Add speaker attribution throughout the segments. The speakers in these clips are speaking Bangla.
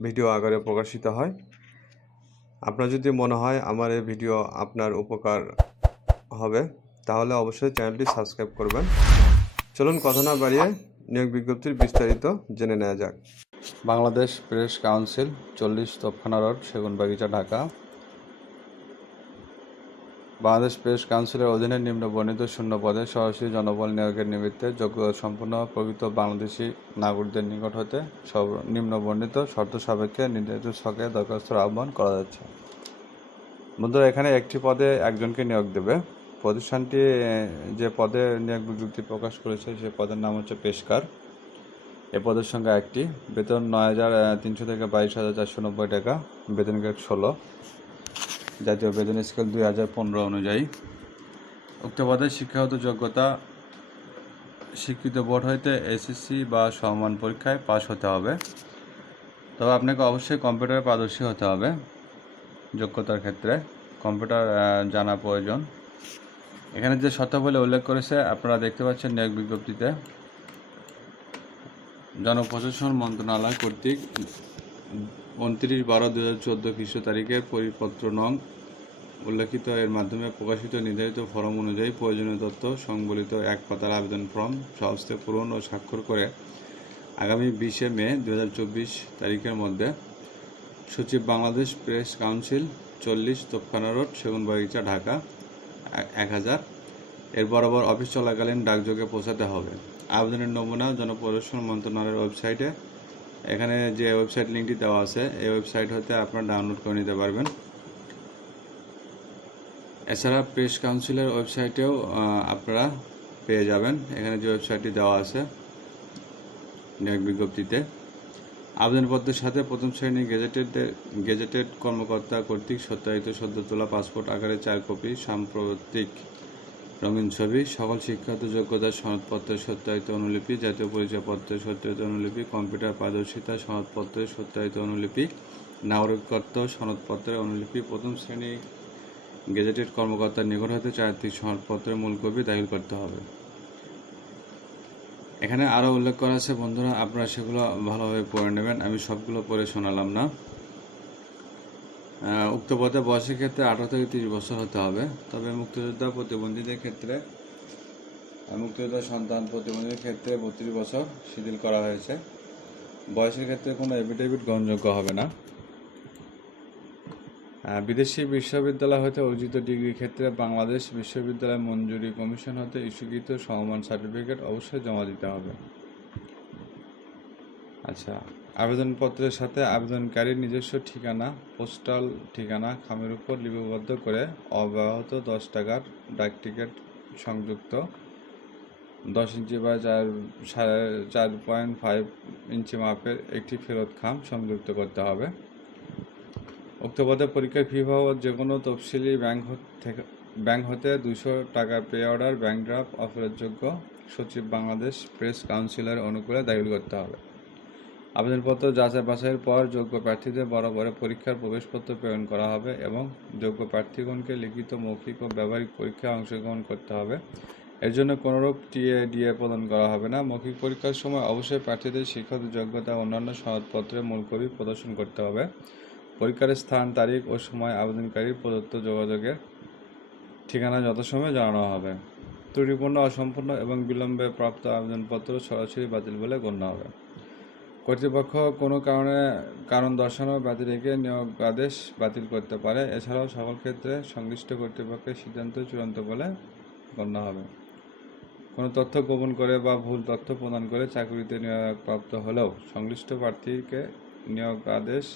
Speaker 1: ভিডিও আকারে প্রকাশিত হয়। আপনার যদি মনে হয় আমার এই ভিডিও আপনার উপকার হবে, তাহলে অবশ্যই চ্যানেলটি সাবস্ক্রাইব করবেন। চলুন কথা না বাড়িয়ে নিয়োগ বিজ্ঞপ্তির বিস্তারিত জেনে নেওয়া যাক। বাংলাদেশ প্রেস কাউন্সিল, চল্লিশ তফখানা রোড সেগুনবাগিচা, ঢাকা। বাংলাদেশ প্রেস কাউন্সিলের অধীনে নিম্ন বর্ণিত শূন্য পদে সরাসরি জনবল নিয়োগের নিমিত্তে যোগ্যতা সম্পন্ন প্রকৃত বাংলাদেশি নাগরিকদের নিকট হতে সব নিম্ন বর্ণিত শর্ত সাপেক্ষে নির্ধারিত ছকে দরখাস্তর আহ্বান করা যাচ্ছে। বন্ধুরা, এখানে একটি পদে একজনকে নিয়োগ দেবে। প্রতিষ্ঠানটি, যে পদে নিয়োগ বিজ্ঞপ্তি প্রকাশ করেছে, সে পদের নাম হচ্ছে পেশকার। এ পদের সংখ্যা একটি। বেতন নয় হাজার তিনশো থেকে বাইশ হাজার চারশো নব্বই টাকা, বেতন গ্রেড ষোলো। জাতীয় বেতন স্কেল দুই হাজার পনেরো অনুযায়ী। উক্ত পদের শিক্ষাগত যোগ্যতা স্বীকৃত বোর্ড হইতে এসএসসি বা সমমান পরীক্ষায় পাশ হতে হবে। তবে আপনাকে অবশ্যই কম্পিউটারে পারদর্শী হতে হবে যোগ্যতার ক্ষেত্রে। কম্পিউটার জানা প্রয়োজন। এখানে যে শর্তাবলী উল্লেখ করেছে, আপনারা দেখতে পাচ্ছেন নিয়োগ বিজ্ঞপ্তিতে জনপ্রশাসন মন্ত্রণালয় কর্তৃক উনত্রিশ বারো দু হাজার চোদ্দ খ্রিস্ট তারিখের পরিপত্র নং, উল্লেখিত এর মাধ্যমে প্রকাশিত নির্ধারিত ফরম অনুযায়ী প্রয়োজনীয় তথ্য সংবলিত এক পাতার আবেদন ফর্ম সহস্তে পূরণ ও স্বাক্ষর করে আগামী বিশে মে দু হাজার চব্বিশ তারিখের মধ্যে সচিব বাংলাদেশ প্রেস কাউন্সিল চল্লিশ তোপখানা রোড, সেগুনবাগিচা, ঢাকা, এক হাজার। এর বরাবর অফিস চলাকালীন ডাকযোগে পৌঁছাতে হবে। আবেদনের নমুনা জনপ্রদর্শন মন্ত্রণালয়ের ওয়েবসাইটে এখানে যে ওয়েবসাইট লিঙ্কটি দেওয়া আছে, এই ওয়েবসাইট হতে আপনারা ডাউনলোড করে নিতে পারবেন। এছাড়া প্রেস কাউন্সিলের ওয়েবসাইটেও আপনারা পেয়ে যাবেন। এখানে যে ওয়েবসাইটটি দেওয়া আছে নিয়োগ বিজ্ঞপ্তিতে। আবেদনপত্রের সাথে প্রথম শ্রেণির গেজেটেড গেজেটেড কর্মকর্তা কর্তৃক সত্যায়িত সদ্য তোলা পাসপোর্ট আকারে চার কপি সাম্প্রতিক রঙিন ছবি, সকল শিক্ষাগত যোগ্যতার সনদপত্রের সত্যায়িত অনুলিপি, জাতীয় পরিচয়পত্রের সত্যায়িত অনুলিপি, কম্পিউটার পারদর্শিতা সনদপত্রের সত্যায়িত অনুলিপি, নাগরিকত্ব সনদপত্রের অনুলিপি, প্রথম শ্রেণি গেজেটেড কর্মকর্তার নিকট হতে চারিত্রিক সনদপত্রের মূল কপি দাখিল করতে হবে। এখানে আরও উল্লেখ করা আছে, বন্ধুরা, আপনারা সেগুলো ভালোভাবে পড়ে নেবেন, আমি সবগুলো পড়ে শোনালাম না। উক্ত পদে বয়সের ক্ষেত্রে আঠারো থেকে তিরিশ বছর হতে হবে। তবে মুক্তিযোদ্ধা প্রতিবন্ধীদের ক্ষেত্রে মুক্তিযোদ্ধা সন্তান প্রতিবন্ধীদের ক্ষেত্রে বত্রিশ বছর শিথিল করা হয়েছে। বয়সের ক্ষেত্রে কোনো এফিডেভিট গ্রহণযোগ্য হবে না। বিদেশি বিশ্ববিদ্যালয় হতে অর্জিত ডিগ্রির ক্ষেত্রে বাংলাদেশ বিশ্ববিদ্যালয় মঞ্জুরি কমিশন হতে ইস্যুকৃত সমমান সার্টিফিকেট অবশ্যই জমা দিতে হবে। আচ্ছা আবেদনপত্রের সাথে আবেদনকারীর নিজস্ব ঠিকানা, পোস্টাল ঠিকানা, খামের উপর লিপিবদ্ধ করে অব্যাহত দশ টাকার ডাক টিকিট সংযুক্ত। দশ ইঞ্চি বা চার, সাড়ে চার পয়েন্ট ফাইভ ইঞ্চি মাপের একটি ফেরত খাম সংযুক্ত করতে হবে। উক্ত পদে পরীক্ষার ফি বাবদ যে কোনো তফসিলি ব্যাংক থেকে, ব্যাংক হতে দুশো টাকা পে অর্ডার, ব্যাংক ড্রাফট অফারের যোগ্য সচিব বাংলাদেশ প্রেস কাউন্সিলের অনুকূলে দাখিল করতে হবে। আবেদনপত্র যাচাই বাছাইয়ের পর যোগ্য প্রার্থীদের বরাবরে পরীক্ষার প্রবেশপত্র প্রেরণ করা হবে এবং যোগ্য প্রার্থীগণকে লিখিত মৌখিক ও ব্যবহারিক পরীক্ষায় অংশগ্রহণ করতে হবে। এর জন্য কোনোরূপ টিএ ডিএ প্রদান করা হবে না। মৌখিক পরীক্ষার সময় অবশ্যই প্রার্থীদের শিক্ষাগত যোগ্যতা অন্যান্য সনদপত্রের মূল কপি প্রদর্শন করতে হবে। পরীক্ষার স্থান, তারিখ ও সময় আবেদনকারীর প্রদত্ত যোগাযোগের ঠিকানা যথাসময়ে জানানো হবে। ত্রুটিপূর্ণ, অসম্পূর্ণ এবং বিলম্বে প্রাপ্ত আবেদনপত্র সরাসরি বাতিল বলে গণ্য হবে। কর্তৃপক্ষ কোনো কারণে কারণ দর্শানো বাতিল রেখে নিয়োগ আদেশ বাতিল করতে পারে। এছাড়াও সকল ক্ষেত্রে সংশ্লিষ্ট কর্তৃপক্ষের সিদ্ধান্ত চূড়ান্ত বলে গণ্য হবে। কোনো তথ্য গোপন করে বা ভুল তথ্য প্রদান করে চাকরিতে নিয়োগপ্রাপ্ত হলেও সংশ্লিষ্ট প্রার্থীকে নিয়োগ আদেশ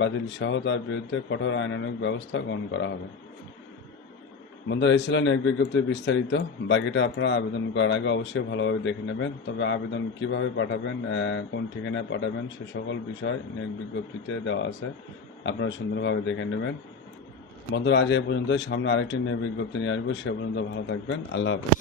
Speaker 1: বাতিল সহ তার বিরুদ্ধে কঠোর আইনানুগ ব্যবস্থা গ্রহণ করা হবে। বন্ধুরা, এই ছিল এক বিজ্ঞপ্তি বিস্তারিত। বাকিটা আপনারা আবেদন করার আগে অবশ্যই ভালোভাবে দেখে নেবেন। তবে আবেদন কীভাবে পাঠাবেন কোন ঠিকানায় পাঠাবেন, সে সকল বিষয় নিয়োগ বিজ্ঞপ্তিতে দেওয়া আছে। আপনারা সুন্দরভাবে দেখে নেবেন। বন্ধুরা, আজ এ পর্যন্ত সামনে আরেকটি নিয়োগ বিজ্ঞপ্তি নিয়ে আসব। সে পর্যন্ত ভালো থাকবেন। আল্লাহ হাফেজ।